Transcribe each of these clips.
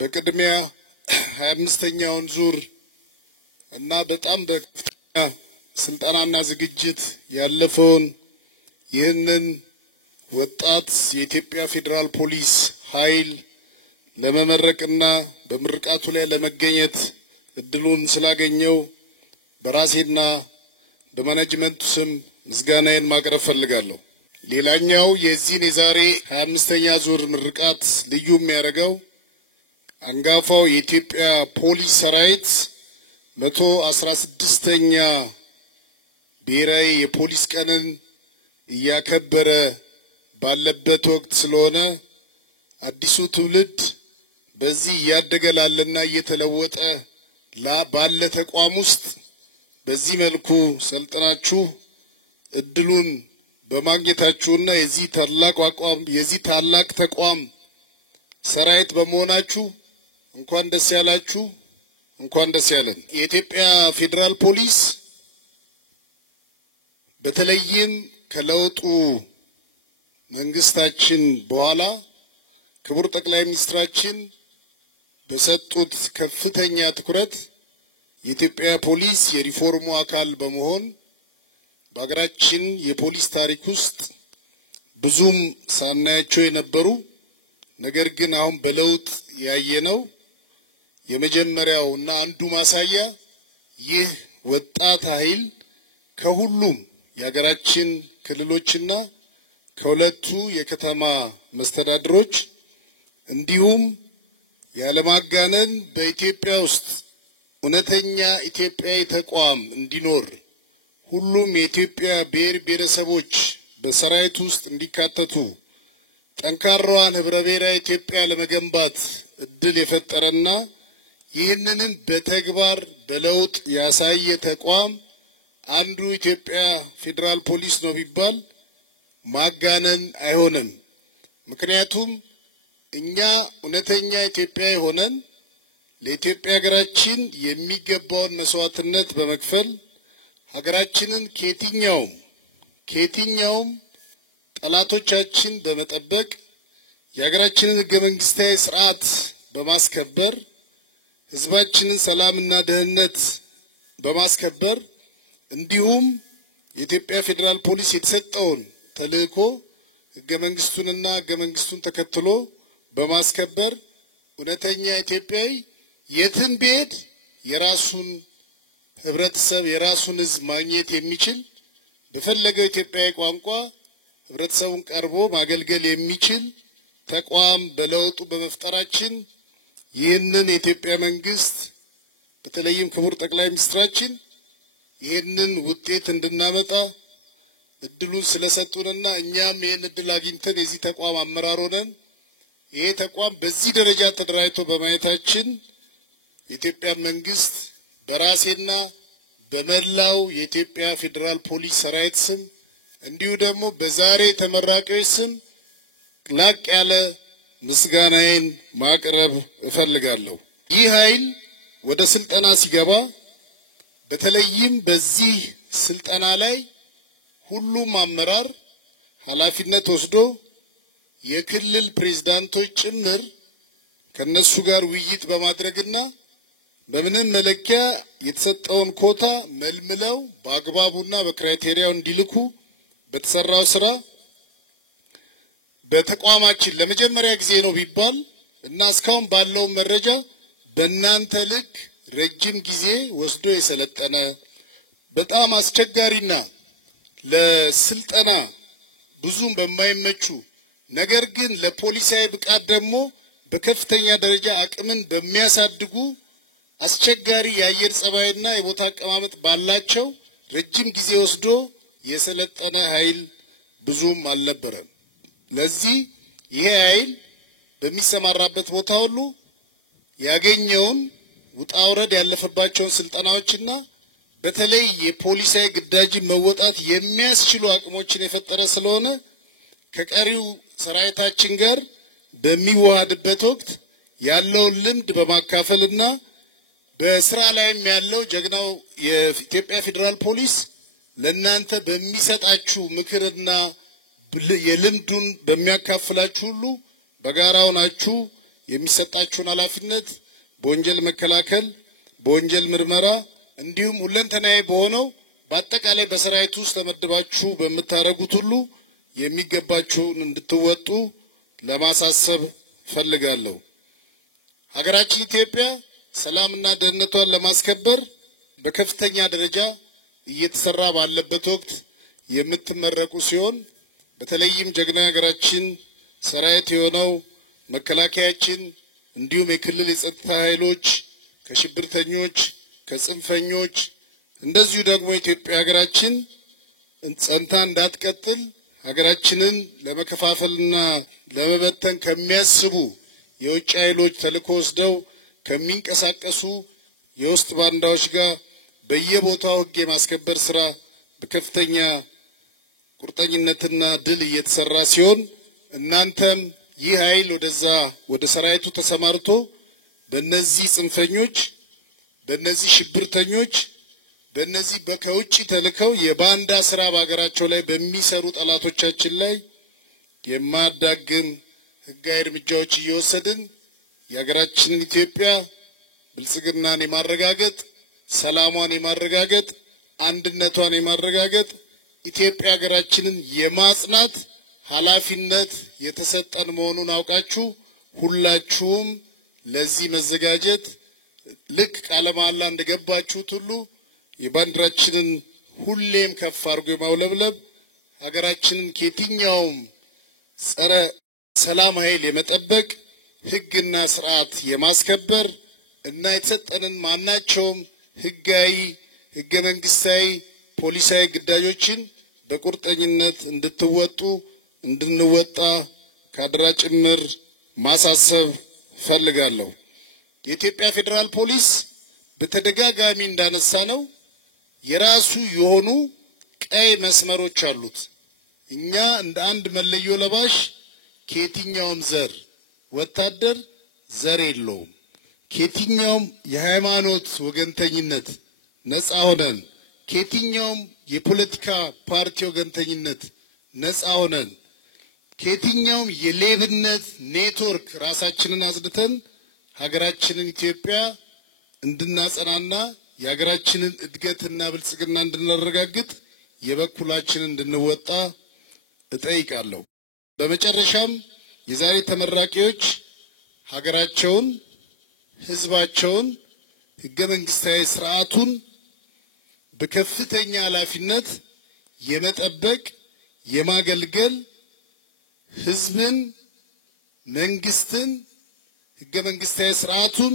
በቅድሚያ 25ኛውን ዙር እና በጣም ስልጣናና ዝግጅት ያለፈውን ይህንን ወጣት የኢትዮጵያ ፌደራል ፖሊስ ኃይል ለመመረቅና በምርቃቱ ላይ ለመገኘት እድሉን ስላገኘው በራሴና በማኔጅመንቱ ስም ምስጋናዬን ማቅረብ ፈልጋለሁ። ሌላኛው የዚህን የዛሬ 25ኛ ዙር ምርቃት ልዩ የሚያደርገው አንጋፋው የኢትዮጵያ ፖሊስ ሰራዊት 116ኛ ብሔራዊ የፖሊስ ቀንን እያከበረ ባለበት ወቅት ስለሆነ አዲሱ ትውልድ በዚህ እያደገ ላለና እየተለወጠ ባለ ተቋም ውስጥ በዚህ መልኩ ሰልጥናችሁ እድሉን በማግኘታችሁና የዚህ ታላቅ ተቋም ሰራዊት በመሆናችሁ እንኳን ደስ ያላችሁ፣ እንኳን ደስ ያለን። የኢትዮጵያ ፌደራል ፖሊስ በተለይም ከለውጡ መንግስታችን በኋላ ክቡር ጠቅላይ ሚኒስትራችን በሰጡት ከፍተኛ ትኩረት የኢትዮጵያ ፖሊስ የሪፎርሙ አካል በመሆን በአገራችን የፖሊስ ታሪክ ውስጥ ብዙም ሳናያቸው የነበሩ ነገር ግን አሁን በለውጥ ያየነው የመጀመሪያውና አንዱ ማሳያ ይህ ወጣት ኃይል ከሁሉም የሀገራችን ክልሎችና ከሁለቱ የከተማ መስተዳድሮች እንዲሁም ያለማጋነን በኢትዮጵያ ውስጥ እውነተኛ ኢትዮጵያዊ ተቋም እንዲኖር ሁሉም የኢትዮጵያ ብሔር ብሔረሰቦች በሰራዊት ውስጥ እንዲካተቱ ጠንካራዋን ህብረ ብሔራዊ ኢትዮጵያ ለመገንባት እድል የፈጠረና ይህንንም በተግባር በለውጥ ያሳየ ተቋም አንዱ ኢትዮጵያ ፌደራል ፖሊስ ነው ቢባል ማጋነን አይሆንም። ምክንያቱም እኛ እውነተኛ ኢትዮጵያዊ ሆነን ለኢትዮጵያ ሀገራችን የሚገባውን መስዋዕትነት በመክፈል ሀገራችንን ከየትኛውም ጠላቶቻችን በመጠበቅ የሀገራችንን ህገ መንግስታዊ ስርዓት በማስከበር ህዝባችንን ሰላምና ደህንነት በማስከበር እንዲሁም የኢትዮጵያ ፌደራል ፖሊስ የተሰጠውን ተልእኮ ህገ መንግስቱን ተከትሎ በማስከበር እውነተኛ ኢትዮጵያዊ የትም ቢሄድ የራሱን ህብረተሰብ የራሱን ህዝብ ማግኘት የሚችል በፈለገው ኢትዮጵያዊ ቋንቋ ህብረተሰቡን ቀርቦ ማገልገል የሚችል ተቋም በለውጡ በመፍጠራችን ይህንን የኢትዮጵያ መንግስት በተለይም ክቡር ጠቅላይ ሚኒስትራችን ይህንን ውጤት እንድናመጣ እድሉን ስለሰጡንና እኛም ይህን እድል አግኝተን የዚህ ተቋም አመራር ሆነን ይሄ ተቋም በዚህ ደረጃ ተደራጅቶ በማየታችን የኢትዮጵያ መንግስት በራሴና በመላው የኢትዮጵያ ፌደራል ፖሊስ ሰራዊት ስም እንዲሁ ደግሞ በዛሬ ተመራቂዎች ስም ላቅ ያለ ምስጋናዬን ማቅረብ እፈልጋለሁ። ይህ ኃይል ወደ ስልጠና ሲገባ በተለይም በዚህ ስልጠና ላይ ሁሉም አመራር ኃላፊነት ወስዶ የክልል ፕሬዝዳንቶች ጭምር ከነሱ ጋር ውይይት በማድረግና በምንም መለኪያ የተሰጠውን ኮታ መልምለው በአግባቡና በክራይቴሪያው እንዲልኩ በተሰራው ስራ በተቋማችን ለመጀመሪያ ጊዜ ነው ቢባል እና እስካሁን ባለው መረጃ በእናንተ ልክ ረጅም ጊዜ ወስዶ የሰለጠነ በጣም አስቸጋሪና ለስልጠና ብዙም በማይመቹ ነገር ግን ለፖሊሳዊ ብቃት ደግሞ በከፍተኛ ደረጃ አቅምን በሚያሳድጉ አስቸጋሪ የአየር ጸባይና የቦታ አቀማመጥ ባላቸው ረጅም ጊዜ ወስዶ የሰለጠነ ኃይል ብዙም አልነበረም። ለዚህ ይሄ ኃይል በሚሰማራበት ቦታ ሁሉ ያገኘውን ውጣውረድ ያለፈባቸውን ስልጠናዎችና በተለይ የፖሊሳዊ ግዳጅ መወጣት የሚያስችሉ አቅሞችን የፈጠረ ስለሆነ ከቀሪው ሰራዊታችን ጋር በሚዋሃድበት ወቅት ያለውን ልምድ በማካፈልና በስራ ላይም ያለው ጀግናው የኢትዮጵያ ፌደራል ፖሊስ ለእናንተ በሚሰጣችሁ ምክርና የልምዱን በሚያካፍላችሁ ሁሉ በጋራው ናችሁ የሚሰጣችሁን ኃላፊነት በወንጀል መከላከል በወንጀል ምርመራ እንዲሁም ሁለንተናዊ በሆነው በአጠቃላይ በሰራዊቱ ውስጥ ተመድባችሁ በመታረጉት ሁሉ የሚገባችሁን እንድትወጡ ለማሳሰብ ፈልጋለሁ። ሀገራችን ኢትዮጵያ ሰላምና ደህንነቷን ለማስከበር በከፍተኛ ደረጃ እየተሰራ ባለበት ወቅት የምትመረቁ ሲሆን በተለይም ጀግና ሀገራችን ሰራዊት የሆነው መከላከያችን እንዲሁም የክልል የጸጥታ ኃይሎች ከሽብርተኞች ከጽንፈኞች እንደዚሁ ደግሞ ኢትዮጵያ ሀገራችን ጸንታ እንዳትቀጥል ሀገራችንን ለመከፋፈልና ለመበተን ከሚያስቡ የውጭ ኃይሎች ተልዕኮ ወስደው ከሚንቀሳቀሱ የውስጥ ባንዳዎች ጋር በየቦታው ሕግ የማስከበር ስራ በከፍተኛ ቁርጠኝነትና ድል እየተሰራ ሲሆን እናንተም ይህ ኃይል ወደ ሰራዊቱ ተሰማርቶ በእነዚህ ጽንፈኞች በእነዚህ ሽብርተኞች በእነዚህ ከውጭ ተልከው የባንዳ ስራ በአገራቸው ላይ በሚሰሩ ጠላቶቻችን ላይ የማዳግም ሕጋዊ እርምጃዎች እየወሰድን የሀገራችንን ኢትዮጵያ ብልጽግናን የማረጋገጥ ሰላሟን የማረጋገጥ አንድነቷን የማረጋገጥ ኢትዮጵያ ሀገራችንን የማጽናት ኃላፊነት የተሰጠን መሆኑን አውቃችሁ ሁላችሁም ለዚህ መዘጋጀት ልክ ቃለ መሃላ እንደገባችሁት ሁሉ የባንዲራችንን ሁሌም ከፍ አድርጎ የማውለብለብ ሀገራችንን ከየትኛውም ጸረ ሰላም ኃይል የመጠበቅ ሕግና ስርዓት የማስከበር እና የተሰጠንን ማናቸውም ሕጋዊ ሕገ መንግስታዊ ፖሊሳዊ ግዳጆችን በቁርጠኝነት እንድትወጡ እንድንወጣ ካድራ ጭምር ማሳሰብ ፈልጋለሁ። የኢትዮጵያ ፌደራል ፖሊስ በተደጋጋሚ እንዳነሳ ነው የራሱ የሆኑ ቀይ መስመሮች አሉት። እኛ እንደ አንድ መለዮ ለባሽ ከየትኛውም ዘር ወታደር ዘር የለውም ከየትኛውም የሃይማኖት ወገንተኝነት ነፃ ሆነን ከየትኛውም የፖለቲካ ፓርቲ ወገንተኝነት ነፃ ሆነን ከየትኛውም የሌብነት ኔትወርክ ራሳችንን አጽድተን ሀገራችንን ኢትዮጵያ እንድናጸናና የሀገራችንን እድገትና ብልጽግና እንድናረጋግጥ የበኩላችንን እንድንወጣ እጠይቃለሁ። በመጨረሻም የዛሬ ተመራቂዎች ሀገራቸውን ህዝባቸውን ሕገ መንግስታዊ ስርዓቱን በከፍተኛ ኃላፊነት የመጠበቅ የማገልገል ህዝብን መንግስትን ሕገ መንግስታዊ ስርዓቱን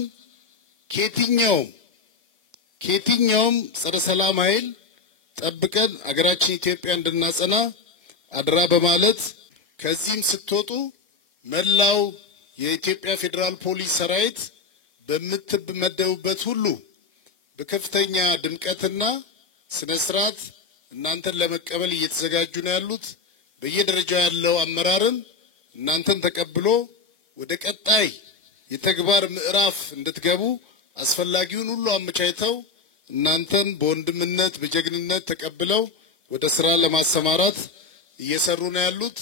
ከየትኛውም ጸረ ሰላም ኃይል ጠብቀን ሀገራችን ኢትዮጵያ እንድናጸና አድራ በማለት ከዚህም ስትወጡ መላው የኢትዮጵያ ፌደራል ፖሊስ ሰራዊት በምትመደቡበት ሁሉ በከፍተኛ ድምቀትና ስነ ስርዓት እናንተን ለመቀበል እየተዘጋጁ ነው ያሉት። በየደረጃው ያለው አመራርም እናንተን ተቀብሎ ወደ ቀጣይ የተግባር ምዕራፍ እንድትገቡ አስፈላጊውን ሁሉ አመቻችተው እናንተን በወንድምነት በጀግንነት ተቀብለው ወደ ስራ ለማሰማራት እየሰሩ ነው ያሉት።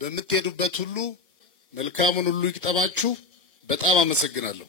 በምትሄዱበት ሁሉ መልካሙን ሁሉ ይቅጠማችሁ። በጣም አመሰግናለሁ።